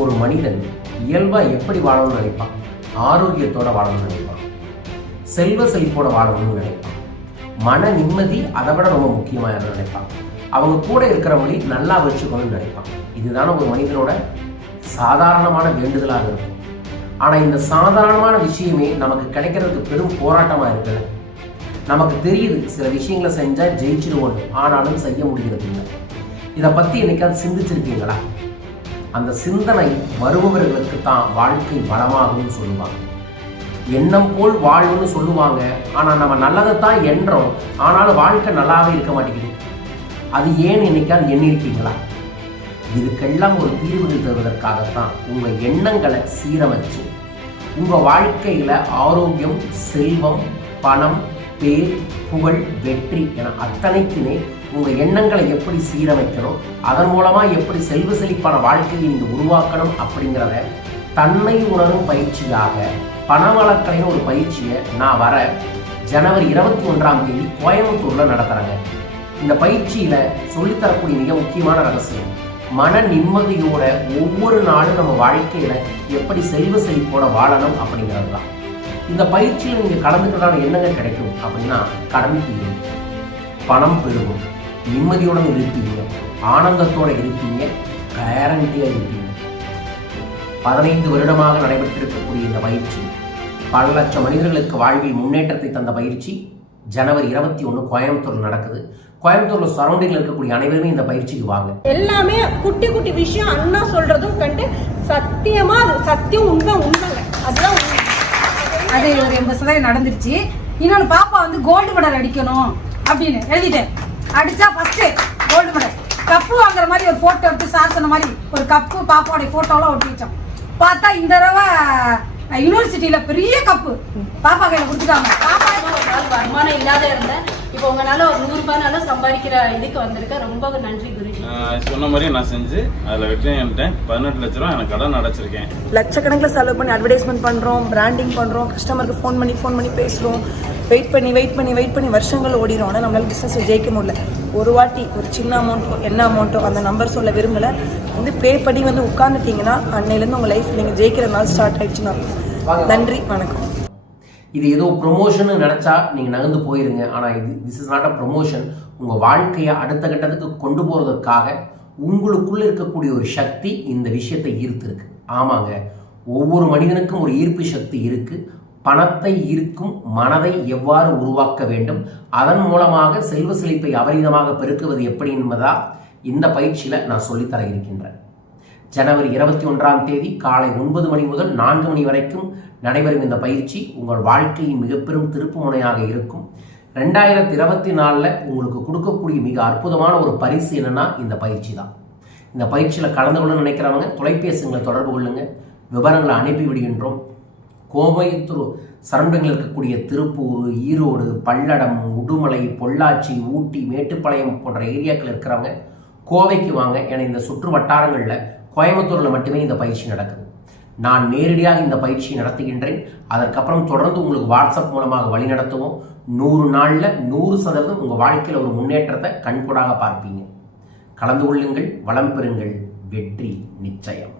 ஒரு மனிதன் இயல்பா எப்படி வாழணும்னு நினைப்பான்? ஆரோக்கியத்தோட வாழணும்னு நினைப்பான், செல்வ செழிப்போட வாழணும்னு நினைப்பான், மன நிம்மதி அதை விட ரொம்ப முக்கியமா நினைப்பான், அவங்க கூட இருக்கிறவங்களி நல்லா வச்சுக்கணும்னு நினைப்பான். இதுதான ஒரு மனிதனோட சாதாரணமான வேண்டுதலாக இருக்கும். ஆனா இந்த சாதாரணமான விஷயமே நமக்கு கிடைக்கிறதுக்கு பெரும் போராட்டமா இருக்குல்ல. நமக்கு தெரியுது சில விஷயங்களை செஞ்சா ஜெயிச்சிருவோம், ஆனாலும் செய்ய முடிகிறது இல்லை. இதை பத்தி என்னைக்காவது சிந்திச்சிருக்கீங்களா? அந்த சிந்தனை வருபவர்களுக்கு தான் வாழ்க்கை வளமாகும்னு சொல்லுவாங்க. எண்ணம் போல் வாழ்வுன்னு சொல்லுவாங்க. ஆனா நம்ம நல்லதைத்தான் எண்ணறோம், ஆனாலும் வாழ்க்கை நல்லாவே இருக்க மாட்டேங்குது. அது ஏன் என்னைக்காவது எண்ணிருக்கீங்களா? இதுக்கெல்லாம் ஒரு தீர்வுகள் தருவதற்காகத்தான் உங்க எண்ணங்களை சீரமைச்சு உங்க வாழ்க்கையில ஆரோக்கியம், செல்வம், பணம், பேர், புகழ், வெற்றி என அத்தனைக்குமே உங்க எண்ணங்களை எப்படி சீரமைக்கணும், அதன் மூலமா எப்படி செல்வ செழிப்பான வாழ்க்கையை நீங்க உருவாக்கணும் அப்படிங்கிறத தன்னை உணரும் பயிற்சியாக பணவளக்கலைன்னு ஒரு பயிற்சியை நான் வர ஜனவரி 21 கோயம்புத்தூர்ல நடத்துறேங்க. இந்த பயிற்சியில சொல்லித்தரக்கூடிய மிக முக்கியமான ரகசியம் மன நிம்மதியோட ஒவ்வொரு நாளும் நம்ம வாழ்க்கையில எப்படி செல்வ செழிப்போட வாழணும் அப்படிங்கிறது தான். இந்த பயிற்சியில் நீங்க கலந்துக்கிறதான என்னங்க கிடைக்கும் அப்படின்னா, கடன் தீரும், பணம் பெருகும், நிம்மதியுடன் இருப்பீங்க, ஆனந்தத்தோட இருப்பீங்க, கேரண்டியா இருப்பீங்க. 15 வருடமாக நடைபெற்றிருக்கக்கூடிய இந்த பயிற்சி பல லட்சம் மனிதர்களுக்கு வாழ்வில் முன்னேற்றத்தை தந்த பயிற்சி ஜனவரி 21 கோயம்புத்தூர்ல நடக்குது. கோயம்புத்தூர்ல சரௌண்டிங்ல இருக்கக்கூடிய அனைவருமே இந்த பயிற்சிக்கு வாங்க. எல்லாமே குட்டி குட்டி விஷயம் அண்ணா சொல்றதும் கண்டு சத்தியமா அது சத்தியம் உண்மைங்க. அதுதான் உண்மை. அது ஒரு 80% நடந்துருச்சு. இன்னொன்று பாப்பா வந்து கோல்டு மெடல் அடிக்கணும் அப்படின்னு எழுதிட்டேன். அடிச்சா ஃபர்ஸ்ட் கோல்டு மெடல். கப்பு வாங்குற மாதிரி ஒரு போட்டோ எடுத்து சார் சொன்ன மாதிரி ஒரு கப்பு பாப்பாவோட போட்டோலாம் ஒட்டி வச்சோம். பார்த்தா இந்த தடவை யூனிவர்சிட்டியில பெரிய கப்பு பாப்பா கையில கொடுத்துட்டாங்க. பாப்பா வருமானம் இல்லாத இருந்தேன், இப்போ உங்களால ஒரு 100 ரூபாய் சம்பாதிக்கிற இதுக்கு வந்திருக்க. ரொம்ப நன்றி குருஜி. சொன்ன மாதிரி நான் செஞ்சு அதில் வெற்றி பண்ணிட்டேன். 18 லட்ச ரூபா எனக்கு கடன் அடைச்சிருக்கேன். லட்சக்கணக்கில் செலவு பண்ணி அட்வர்டைஸ்மெண்ட் பண்ணுறோம், பிராண்டிங் பண்ணுறோம், கஸ்டமருக்கு ஃபோன் பண்ணி பேசுகிறோம், வெயிட் பண்ணி வருஷங்கள் ஓடிடும். ஆனால் நம்மளால பிஸ்னஸ் ஜெயிக்க முடியல. ஒரு வாட்டி ஒரு சின்ன அமௌண்ட்டோ என்ன அமௌண்ட்டோ அந்த நம்பர் சொல்ல விரும்பலை, வந்து பே பண்ணி வந்து உட்காந்துட்டீங்கன்னா அன்னையிலேருந்து உங்கள் லைஃப் நீங்கள் ஜெயிக்கிற நாள் ஸ்டார்ட் ஆயிடுச்சுன்னா. நன்றி, வணக்கம். இது ஏதோ ப்ரொமோஷன் நினைச்சா நீங்க நகர்ந்து போயிருங்க. ஆனா this is not a promotion. உங்க வாழ்க்கையை அடுத்த கட்டத்துக்கு கொண்டு போறதுக்காக உங்களுக்குள்ள இருக்கக்கூடிய ஒரு சக்தி இந்த விஷயத்தை ஈர்த்திருக்கு. ஆமாங்க, ஒவ்வொரு மனிதனுக்கும் ஒரு ஈர்ப்பு சக்தி இருக்கு. பணத்தை ஈர்க்கும் மனதை எவ்வாறு உருவாக்க வேண்டும், அதன் மூலமாக செல்வ செழிப்பை அபரிதமாக பெருக்குவது எப்படி என்பதா இந்த பயிற்சியில நான் சொல்லித்தர இருக்கின்றேன். ஜனவரி 21 காலை 9 மணி முதல் 4 மணி வரைக்கும் நடைபெறும் இந்த பயிற்சி உங்கள் வாழ்க்கையின் மிக பெரும் திருப்பு முனையாக இருக்கும். 2024 உங்களுக்கு கொடுக்கக்கூடிய மிக அற்புதமான ஒரு பரிசு என்னன்னா இந்த பயிற்சி தான். இந்த பயிற்சியில் கலந்து கொள்ள நினைக்கிறவங்க தொலைபேசிகளை தொடர்பு கொள்ளுங்க, விவரங்களை அனுப்பி விடுகின்றோம். கோயம்புத்தூர் சரௌண்டிங்கில் இருக்கக்கூடிய திருப்பூர், ஈரோடு, பல்லடம், உடுமலை, பொள்ளாச்சி, ஊட்டி, மேட்டுப்பாளையம் போன்ற ஏரியாக்கள் இருக்கிறவங்க கோவைக்கு வாங்க. ஏன்னா இந்த சுற்று வட்டாரங்களில் கோயம்புத்தூரில் மட்டுமே இந்த பயிற்சி நடக்குது. நான் நேரடியாக இந்த பயிற்சியை நடத்துகின்றேன். அதற்கப்புறம் தொடர்ந்து உங்களுக்கு வாட்ஸ்அப் மூலமாக வழி நடத்துவோம். 100 நாளில் 100% உங்கள் வாழ்க்கையில் ஒரு முன்னேற்றத்தை கண்கூடாக பார்ப்பீங்க. கலந்து கொள்ளுங்கள், வளம் பெறுங்கள், வெற்றி நிச்சயம்.